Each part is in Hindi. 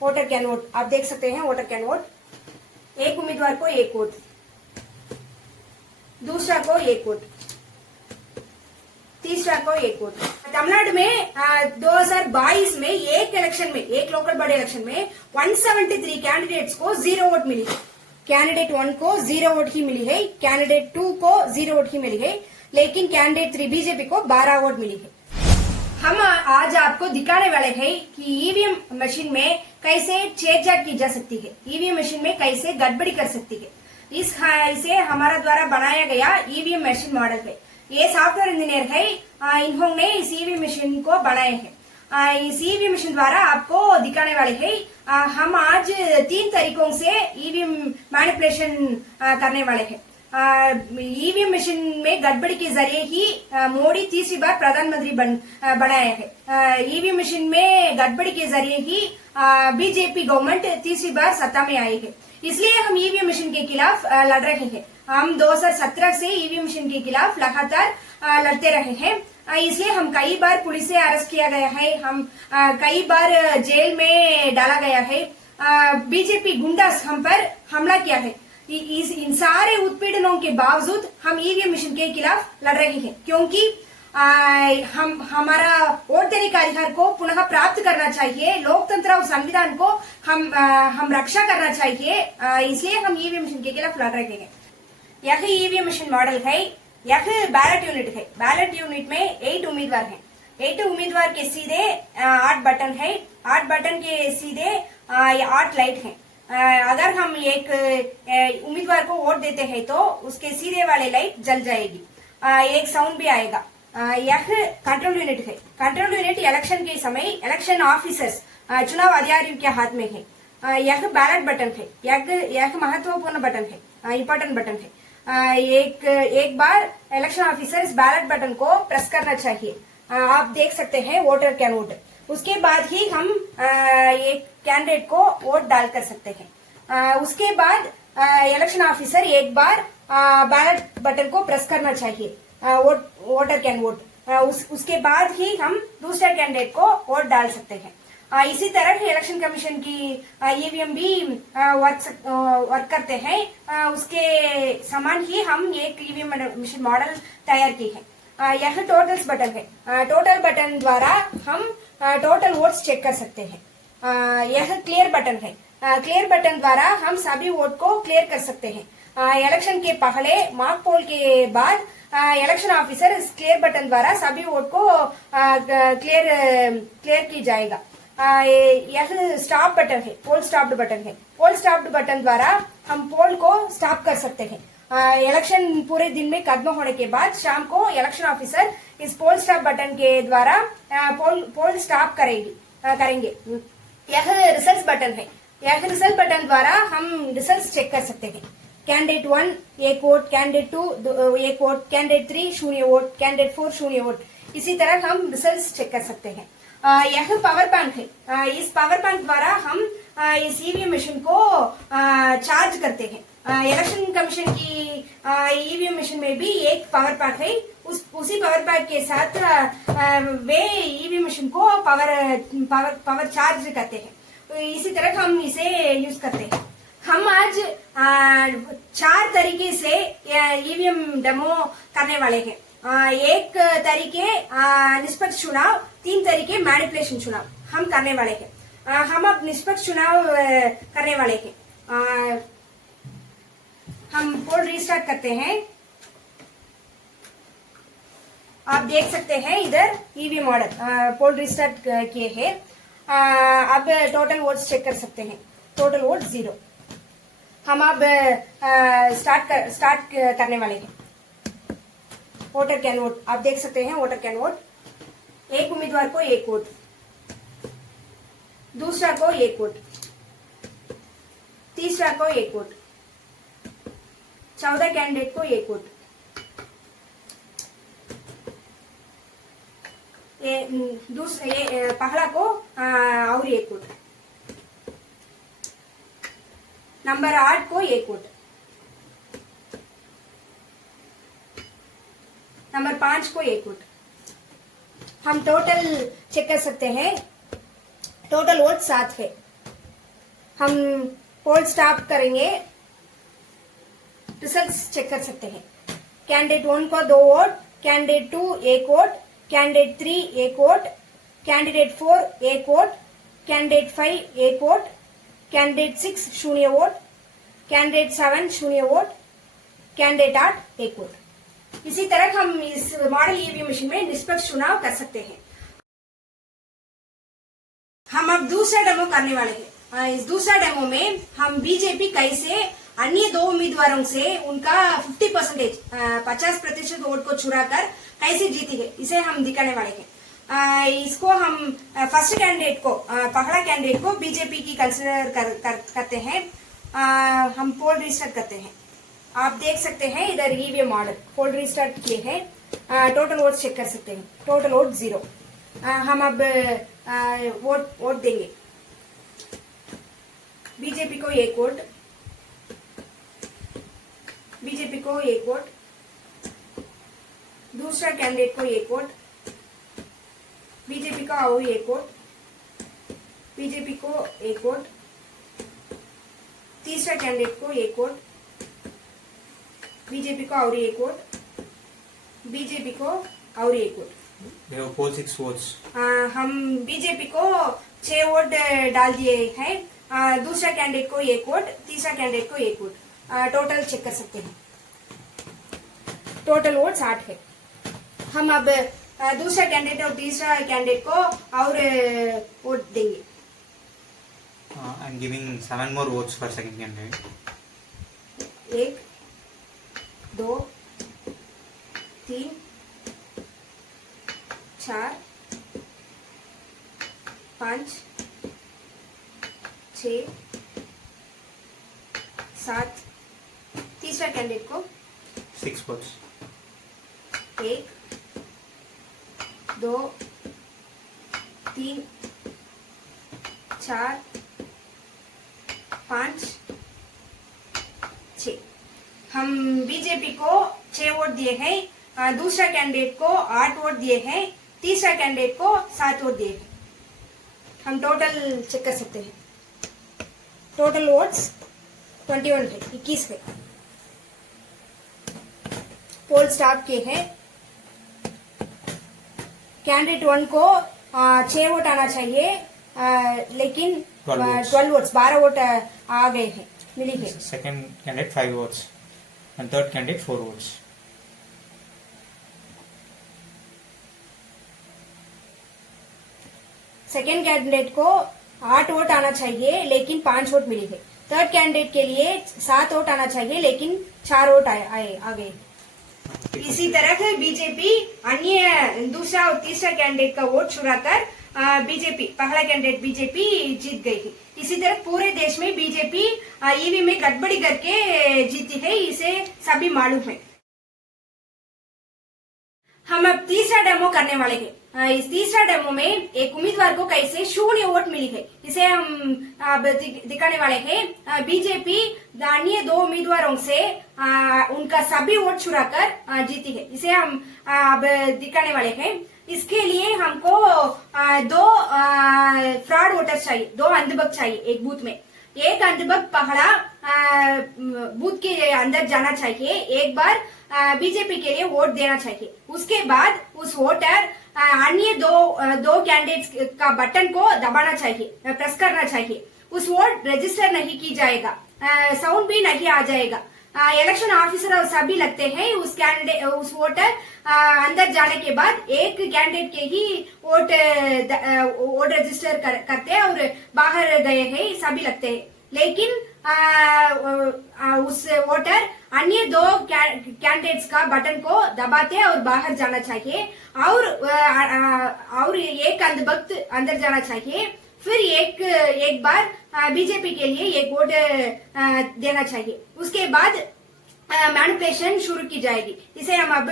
वोटर कैन वोट, आप देख सकते हैं वोटर कैन वोट। एक उम्मीदवार को एक वोट, दूसरा को एक वोट, तीसरा को एक वोट। तमिलनाडु में 2022 में एक इलेक्शन में, एक लोकल बॉडी इलेक्शन में 173 कैंडिडेट्स को 0 वोट मिली। कैंडिडेट 1 को 0 वोट ही मिली है, कैंडिडेट 2 को 0 वोट ही मिली है, लेकिन कैंडिडेट 3 बीजेपी को 12 वोट मिली है। हम आज आपको दिखाने वाले हैं कि ईवीएम मशीन में कैसे छेड़छाड़ की जा सकती है, ईवीएम मशीन में कैसे गड़बड़ी कर सकती है। इसे हमारा द्वारा बनाया गया ईवीएम मशीन मॉडल है। ये सॉफ्टवेयर इंजीनियर है, इन्होंने इस ईवीएम मशीन को बनाए हैं। इस ईवीएम मशीन द्वारा आपको दिखाने वाले हैं। हम आज 3 तरीकों से ईवीएम मैनिपुलेशन करने वाले हैं। ईवीएम मशीन में गड़बड़ी के जरिए ही मोदी तीसरी बार प्रधानमंत्री बनाए हैं। ईवीएम मशीन में गड़बड़ी के जरिए ही बीजेपी गवर्नमेंट तीसरी बार सत्ता में आई है। इसलिए हम ईवीएम मशीन के खिलाफ लड़ रहे हैं। हम 2017 से ईवीएम मशीन के खिलाफ लगातार लड़ते रहे हैं। इसलिए हम कई बार पुलिस से अरेस्ट किया गया है, हम कई बार जेल में डाला गया है। बीजेपी गुंडा हम पर हमला किया है। इन सारे उत्पीड़नों के बावजूद हम ईवीएम मशीन के खिलाफ लड़ रहे हैं, क्योंकि हम हमारा वोट देने का अधिकार को पुनः प्राप्त करना चाहिए। लोकतंत्र और संविधान को हम रक्षा करना चाहिए। इसलिए हम ईवीएम मशीन के खिलाफ लड़ रहे हैं। यह ईवीएम मशीन मॉडल है, यह बैलेट यूनिट है। बैलेट यूनिट में 8 उम्मीदवार हैं। 8 उम्मीदवार के सीधे 8 बटन है, 8 बटन के सीधे 8 लाइट हैं। अगर हम एक उम्मीदवार को वोट देते हैं तो उसके सीधे वाले लाइट जल जाएगी, एक साउंड भी आएगा। यह कंट्रोल यूनिट है। कंट्रोल यूनिट इलेक्शन के समय इलेक्शन ऑफिसर्स, चुनाव अधिकारियों के हाथ में है। यह बैलेट बटन है, यह महत्वपूर्ण बटन है, इम्पोर्टेंट बटन है। एक बार इलेक्शन ऑफिसर इस बैलेट बटन को प्रेस करना चाहिए। आप देख सकते हैं वोटर कैन वोट। उसके बाद ही हम एक कैंडिडेट को वोट डाल कर सकते हैं। उसके बाद इलेक्शन ऑफिसर एक बार बैलेट बटन को प्रेस करना चाहिए, वोटर कैन वोट। उसके बाद ही हम दूसरे कैंडिडेट को वोट डाल सकते हैं। इसी तरह इलेक्शन कमीशन की ईवीएम भी वर्क करते हैं। उसके समान ही हम एक ईवीएम मशीन मॉडल तैयार की है। यह टोटल्स बटन है। टोटल बटन द्वारा हम टोटल वोट्स चेक कर सकते हैं। यह क्लियर बटन है। क्लियर बटन द्वारा हम सभी वोट को क्लियर कर सकते हैं। इलेक्शन के पहले मॉक पोल के बाद इलेक्शन ऑफिसर इस क्लियर बटन द्वारा सभी वोट को क्लियर की जाएगा। यह स्टॉप बटन है, पोल स्टॉप्ड बटन है। पोल स्टॉप्ड बटन द्वारा हम पोल को स्टॉप कर सकते हैं। इलेक्शन पूरे दिन में खत्म होने के बाद शाम को इलेक्शन ऑफिसर इस पोल स्टॉप बटन के द्वारा पोल स्टॉप करेंगे। यह रिजल्ट बटन है। यह रिजल्ट बटन द्वारा हम रिजल्ट चेक कर सकते हैं। कैंडिडेट 1 एक वोट, कैंडिडेट 2 एक vote, candidate 3 0 vote, candidate 4 0 vote. इसी तरह हम रिजल्ट चेक कर सकते हैं। यह पावर बैंक है। इस पावर बैंक द्वारा हम इस ईवीएम मशीन को चार्ज करते हैं। इलेक्शन कमीशन की ईवीएम मशीन में भी एक पावर पैक है। उसी पावर पैक के साथ वे ईवीएम मशीन को पावर चार्ज करते हैं। तो इसी तरह हम इसे यूज करते हैं। हम आज 4 तरीके से ईवीएम डेमो करने वाले हैं। एक तरीके निष्पक्ष चुनाव, 3 तरीके मैनिपुलेशन चुनाव हम करने वाले हैं। हम अब निष्पक्ष चुनाव करने वाले हैं। हम पोल रिस्टार्ट करते हैं। आप देख सकते हैं इधर ईवीएम मॉडल पोल रिस्टार्ट किए हैं। अब टोटल वोट्स चेक कर सकते हैं। Total vote 0। हम अब स्टार्ट करने वाले हैं। वोटर कैन वोट, आप देख सकते हैं वोटर कैन वोट। एक उम्मीदवार को एक वोट, दूसरा को एक वोट, तीसरा को एक वोट, 14 कैंडिडेट को एक वोट। पहला को और एक वोट। नंबर 8 को एक वोट। नंबर 5 को एक वोट। हम टोटल चेक कर सकते हैं। टोटल वोट 7 है। हम पोल स्टॉप करेंगे, रिजल्ट्स चेक कर सकते हैं। कैंडिडेट 1 को 2 vote, candidate 2 1 vote, candidate 3 1 vote, candidate 4 1 vote, candidate 5 1 vote, candidate 6 शून्य वोट, कैंडिडेट 7 शून्य वोट, कैंडिडेट 8 1 वोट। इसी तरह हम इस मॉडल ईवीएम मशीन में निष्पक्ष चुनाव कर सकते हैं। हम अब दूसरा डेमो करने वाले हैं। इस दूसरा डेमो में हम बीजेपी कैसे अन्य 2 उम्मीदवारों से उनका 50% वोट को चुरा कर कैसे जीती है, इसे हम दिखाने वाले हैं। इसको हम फर्स्ट कैंडिडेट को, पहला कैंडिडेट को बीजेपी की कंसिडर करते हैं। हम पोल रिस्टार्ट करते हैं। आप देख सकते हैं इधर ईवीएम मॉडल पोल रिस्टार्ट किए हैं। टोटल वोट चेक कर सकते हैं, टोटल वोट 0। हम अब वोट देंगे। बीजेपी को 1 वोट, बीजेपी को 1 वोट, दूसरा कैंडिडेट को 1 वोट, बीजेपी का और 1 वोट, बीजेपी को 1 वोट, तीसरा कैंडिडेट को 1 वोट, बीजेपी को और 1 वोट, बीजेपी को और 1 वोट। पोल 6 वोट्स। हम बीजेपी को 6 वोट डाल दिए हैं। दूसरा कैंडिडेट को 1 वोट, तीसरा कैंडिडेट को 1 वोट। टोटल चेक कर सकते हैं, टोटल वोट 60 है। हम अब दूसरा कैंडिडेट और तीसरा कैंडिडेट को और वोट देंगे। I am giving 7 more votes for second candidate. 1 2 3 4 5 6 7। तीसरा कैंडिडेट को 6 votes. 1 2 3 4 5 6। हम बीजेपी को 6 वोट दिए हैं। दूसरा कैंडिडेट को 8 वोट दिए हैं, तीसरा कैंडिडेट को 7 वोट दिए हैं। हम टोटल चेक कर सकते हैं, टोटल वोट्स 21 है, 21 है। पोल स्टॉप किए हैं। कैंडिडेट 1 को 6 वोट आना चाहिए, लेकिन 12 वोट्स 12 वोट आ गए हैं, मिली है। Second candidate 5 votes and third candidate 4 votes. Second candidate को 8 वोट आना चाहिए, लेकिन 5 वोट मिली है। थर्ड कैंडिडेट के लिए 7 वोट आना चाहिए, लेकिन 4 वोट आ गए। इसी तरह बीजेपी अन्य दूसरा और तीसरा कैंडिडेट का वोट चुराकर बीजेपी, पहला कैंडिडेट बीजेपी जीत गई थी। इसी तरह पूरे देश में बीजेपी ईवीएम में गड़बड़ी करके जीती है, इसे सभी मालूम है। हम अब तीसरा डेमो करने वाले हैं। इस तीसरा डेमो में एक उम्मीदवार को कैसे 0 वोट मिली है, इसे हम अब दिखाने वाले हैं। बीजेपी अन्य 2 उम्मीदवारों से उनका सभी वोट चुराकर जीती है, इसे हम अब दिखाने वाले हैं। इसके लिए हमको 2 फ्रॉड वोटर्स चाहिए, 2 अंधभक्त चाहिए एक बूथ में। एक अंधभक्त पहला बूथ के अंदर जाना चाहिए, एक बार बीजेपी के लिए वोट देना चाहिए। उसके बाद उस वोटर अन्य दो कैंडिडेट्स का बटन को दबाना चाहिए, प्रेस करना चाहिए। उस वोट रजिस्टर नहीं की जाएगा, साउंड भी नहीं आ जाएगा। इलेक्शन ऑफिसर और सभी लगते हैं। उस वोटर अंदर जाने के बाद एक कैंडिडेट के ही वोट रजिस्टर करते हैं और बाहर गए हैं सभी लगते हैं। लेकिन उस वोटर अन्य 2 कैंडिडेट्स का बटन को दबाते हैं और बाहर जाना चाहिए, और एक अंधभक्त अंदर जाना चाहिए। फिर एक बार बीजेपी के लिए एक वोट देना चाहिए। उसके बाद मैनिपुलेशन शुरू की जाएगी। इसे हम अब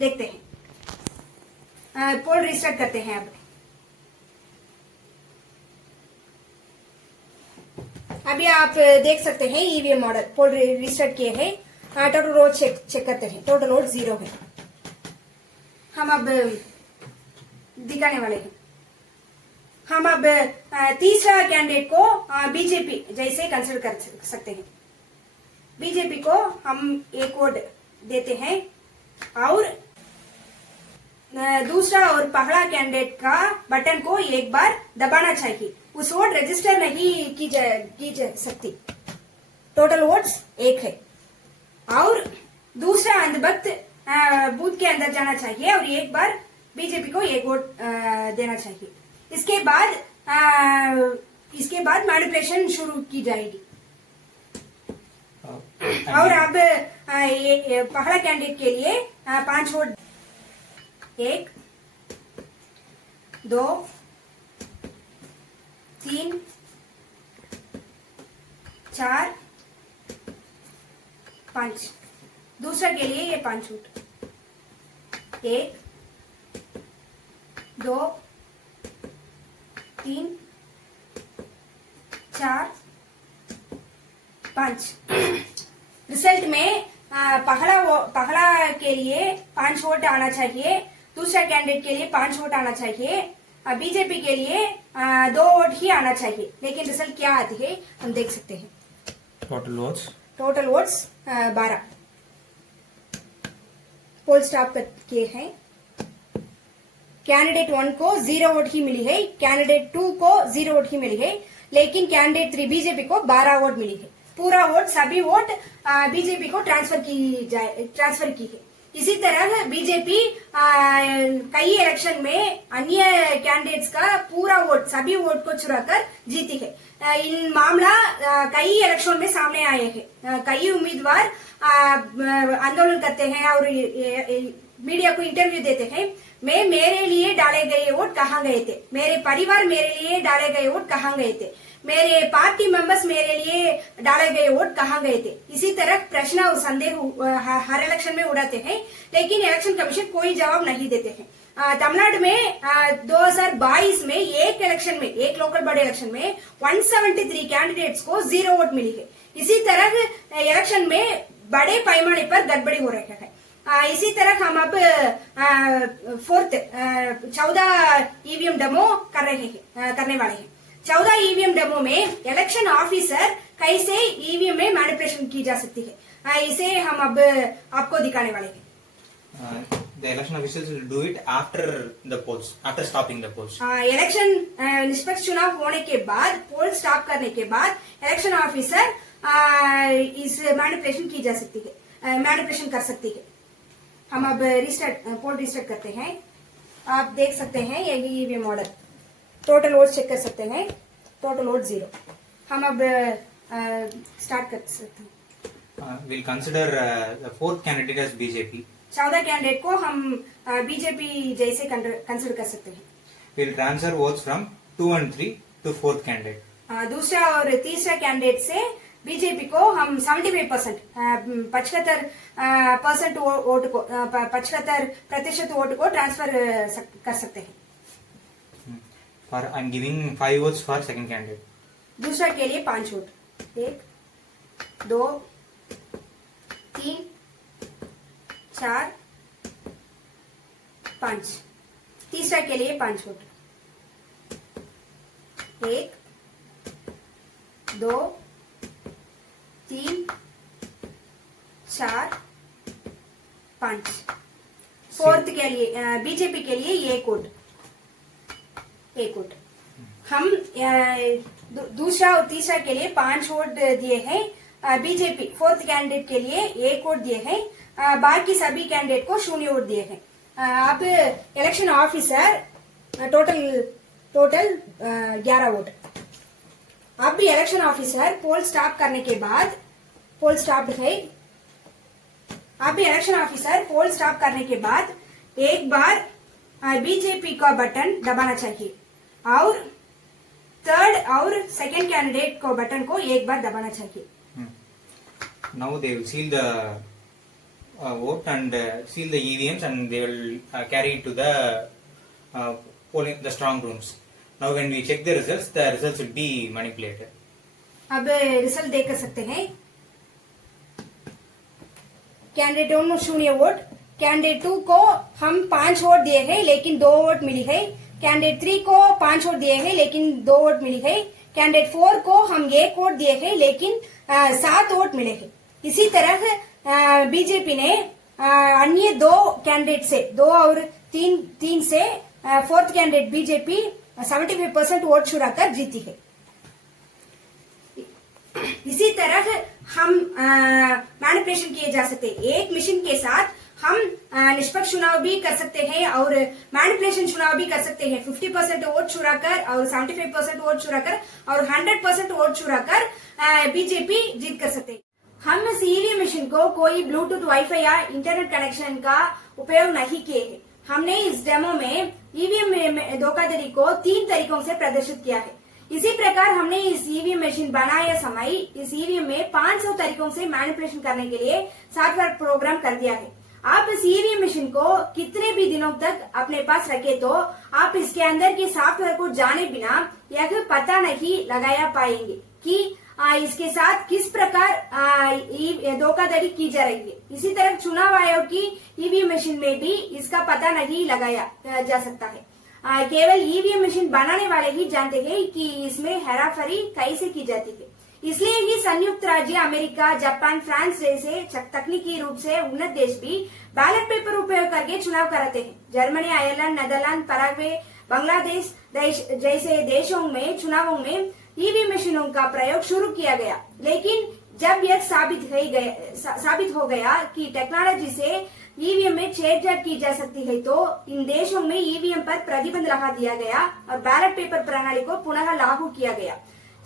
देखते हैं। पोल रिस्टार्ट करते हैं। अब अभी आप देख सकते हैं ईवीएम मॉडल पोल रिस्टार्ट किए हैं। टोटल वोट चेक करते हैं, टोटल वोट 0 है। हम अब दिखाने वाले हैं। हम अब तीसरा कैंडिडेट को बीजेपी जैसे कंसिडर कर सकते हैं। बीजेपी को हम एक वोट देते हैं और दूसरा और पहला कैंडिडेट का बटन को एक बार दबाना चाहिए। उस वोट रजिस्टर नहीं की जा सकती। टोटल वोट्स एक है और दूसरा अंधभक्त बूथ के अंदर जाना चाहिए और एक बार बीजेपी को एक वोट देना चाहिए। इसके बाद मैनिपुलेशन शुरू की जाएगी। और अब पहला कैंडिडेट के लिए 5 वोट 1 2 3 4 5। दूसरा के लिए ये 5 वोट 1 2 3 4 5। रिजल्ट में पहला के लिए 5 वोट आना चाहिए, दूसरा कैंडिडेट के लिए 5 वोट आना चाहिए, बीजेपी के लिए 2 वोट ही आना चाहिए। लेकिन रिजल्ट क्या आती है हम देख सकते हैं। Total votes 12। पोल स्टॉप किए हैं। कैंडिडेट 1 को 0 वोट ही मिली है, कैंडिडेट 2 को 0 वोट ही मिली है, लेकिन कैंडिडेट 3 बीजेपी को 12 वोट मिली है। पूरा वोट सभी वोट बीजेपी को ट्रांसफर की है। इसी तरह बीजेपी कई इलेक्शन में अन्य कैंडिडेट्स का पूरा वोट सभी वोट को चुराकर जीती है। इन मामला कई इलेक्शन में सामने आए हैं। कई उम्मीदवार आंदोलन करते हैं और मीडिया को इंटरव्यू देते हैं। मेरे लिए डाले गए वोट कहाँ गए थे, मेरे परिवार मेरे लिए डाले गए वोट कहाँ गए थे, मेरे पार्टी मेंबर्स मेरे लिए डाले गए वोट कहाँ गए थे। इसी तरह प्रश्न और संदेह हर इलेक्शन में उड़ाते हैं, लेकिन इलेक्शन कमीशन कोई जवाब नहीं देते हैं। तमिलनाडु में 2022 में एक लोकल बड़े इलेक्शन में 173 कैंडिडेट्स को 0 वोट मिली है। इसी तरह इलेक्शन में बड़े पैमाने पर गड़बड़ी हो रही है। इसी तरह हम अब 14 ईवीएम डेमो करने वाले हैं। 14 ईवीएम डेमो में इलेक्शन ऑफिसर कैसे ईवीएम में मैनिपुलेशन की जा सकती है, इसे हम अब आपको दिखाने वाले हैं। The election officials will do it after the polls, after stopping the polls. Election निष्पक्ष चुनाव होने के बाद, पोल स्टॉप करने के बाद इलेक्शन ऑफिसर इस मैनिपुलेशन की जा सकती है, मैनिपुलेशन कर सकती है। हम अब पोल रिस्टार्ट करते हैं। आप देख सकते हैं यही EVM order. Total vote check कर सकते हैं। Total vote 0। हम अब स्टार्ट कर सकते हैं। We'll consider the 4th candidate as BJP. 14 candidate को हम बीजेपी जैसे कंसिडर कर सकते हैं। We'll transfer votes from 2 and 3 to 4th candidate. दूसरा और तीसरा कैंडिडेट से बीजेपी को हम 75% 75% वोट को 75% वोट को ट्रांसफर कर सकते हैं। I'm giving 5 votes for second candidate. दूसरा के लिए 5 वोट 1 2 3 4 5। तीसरा के लिए 5 वोट 1 2 3 4 5। फोर्थ के लिए बीजेपी के लिए 1 वोट 1 वोट। हम दूसरा और तीसरा के लिए 5 वोट दिए हैं। बीजेपी 4th कैंडिडेट के लिए 1 वोट दिए हैं। बाकी सभी कैंडिडेट को 0 वोट दिए हैं। अब इलेक्शन ऑफिसर टोटल 11 वोट। अब भी इलेक्शन ऑफिसर पोल स्टॉप करने के बाद, पोल स्टॉप है। अब भी इलेक्शन ऑफिसर पोल स्टॉप करने के बाद एक बार बीजेपी का बटन दबाना चाहिए और थर्ड और सेकंड कैंडिडेट को बटन को एक बार दबाना चाहिए। Now they will seal the vote and seal the EVMs and they will carry it to the polling, the strong rooms. Now when we check the results will be manipulated. अब रिजल्ट देख कर सकते हैं। कैंडिडेट 1 को 0 वोट, कैंडिडेट 2 को हम 5 वोट दिए हैं लेकिन 2 वोट मिली है। कैंडिडेट 3 को 5 वोट दिए हैं लेकिन 2 वोट मिली है। कैंडिडेट 4 को हम 1 वोट दिए हैं लेकिन 7 वोट मिले हैं। इसी तरह बीजेपी ने अन्य 2 कैंडिडेट से 2 और 3 से 4th कैंडिडेट बीजेपी 75% वोट चुराकर जीती है। इसी तरह हम मैनिपुलेशन किए जा सकते हैं। एक मिशन के साथ हम निष्पक्ष चुनाव भी कर सकते हैं और मैनिपुलेशन चुनाव भी कर सकते हैं। 50% वोट चुराकर और 75% वोट चुराकर और 100% वोट चुराकर बीजेपी जीत कर सकते हैं। हम इस ईवीएम मशीन को कोई ब्लूटूथ वाईफाई या इंटरनेट कनेक्शन का उपयोग नहीं किए हैं। हमने इस डेमो में ईवीएम धोखाधड़ी को 3 तरीकों से प्रदर्शित किया है। इसी प्रकार हमने इस ईवीएम मशीन बनाए समय इस ईवीएम में 500 तरीकों से मैनिपुलेशन करने के लिए सॉफ्टवेयर प्रोग्राम कर दिया है। आप इस ईवीएम मशीन को कितने भी दिनों तक अपने पास रखे तो आप इसके अंदर के सॉफ्टवेयर को जाने बिना यह पता नहीं लगाया पाएंगे कि इसके साथ किस प्रकार धोखाधड़ी की जा रही है। इसी तरह चुनाव आयोग की ईवीएम मशीन में भी इसका पता नहीं लगाया जा सकता है। केवल ईवीएम मशीन बनाने वाले ही जानते हैं कि इसमें हेराफेरी कैसे की जाती है। इसलिए ही संयुक्त राज्य अमेरिका, जापान, फ्रांस जैसे तकनीकी रूप से उन्नत देश भी बैलेट पेपर उपयोग करके चुनाव कराते हैं। Germany, Ireland, Netherland, Paraguay, Bangladesh जैसे देशों में चुनावों में ईवीएम मशीनों का प्रयोग शुरू किया गया, लेकिन जब यह साबित हो गया कि टेक्नोलॉजी से ईवीएम में छेड़छाड़ की जा सकती है तो इन देशों में ईवीएम पर प्रतिबंध लगा दिया गया और बैलेट पेपर प्रणाली को पुनः लागू किया गया।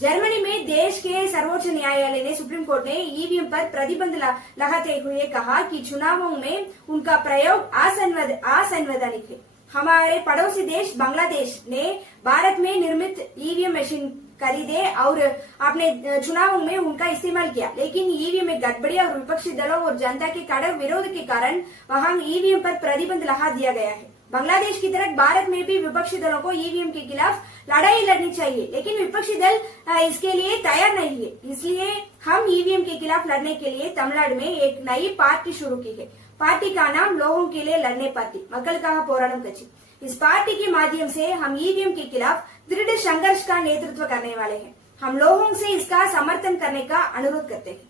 जर्मनी में देश के सर्वोच्च न्यायालय ने सुप्रीम कोर्ट ने ईवीएम पर प्रतिबंध लगाते हुए कहा कि चुनावों में उनका प्रयोग असंवैधानिक है। हमारे पड़ोसी देश बांग्लादेश ने भारत में निर्मित ईवीएम मशीन खरीदे और अपने चुनावों में उनका इस्तेमाल किया, लेकिन ईवीएम में गड़बड़ी और विपक्षी दलों और जनता के कड़े विरोध के कारण वहां ईवीएम पर प्रतिबंध लगा दिया गया है। बांग्लादेश की तरह भारत में भी विपक्षी दलों को ईवीएम के खिलाफ लड़ाई लड़नी चाहिए, लेकिन विपक्षी दल इसके लिए तैयार नहीं है। इसलिए हम ईवीएम के खिलाफ लड़ने के लिए तमिलनाडु में एक नई पार्टी शुरू की है। पार्टी का नाम लोगों के लिए लड़ने पार्टी, மக்களுக்காக போராடும் कच्ची। इस पार्टी के माध्यम से हम ईवीएम के खिलाफ दृढ़ संघर्ष का नेतृत्व करने वाले हैं। हम लोगों से इसका समर्थन करने का अनुरोध करते हैं।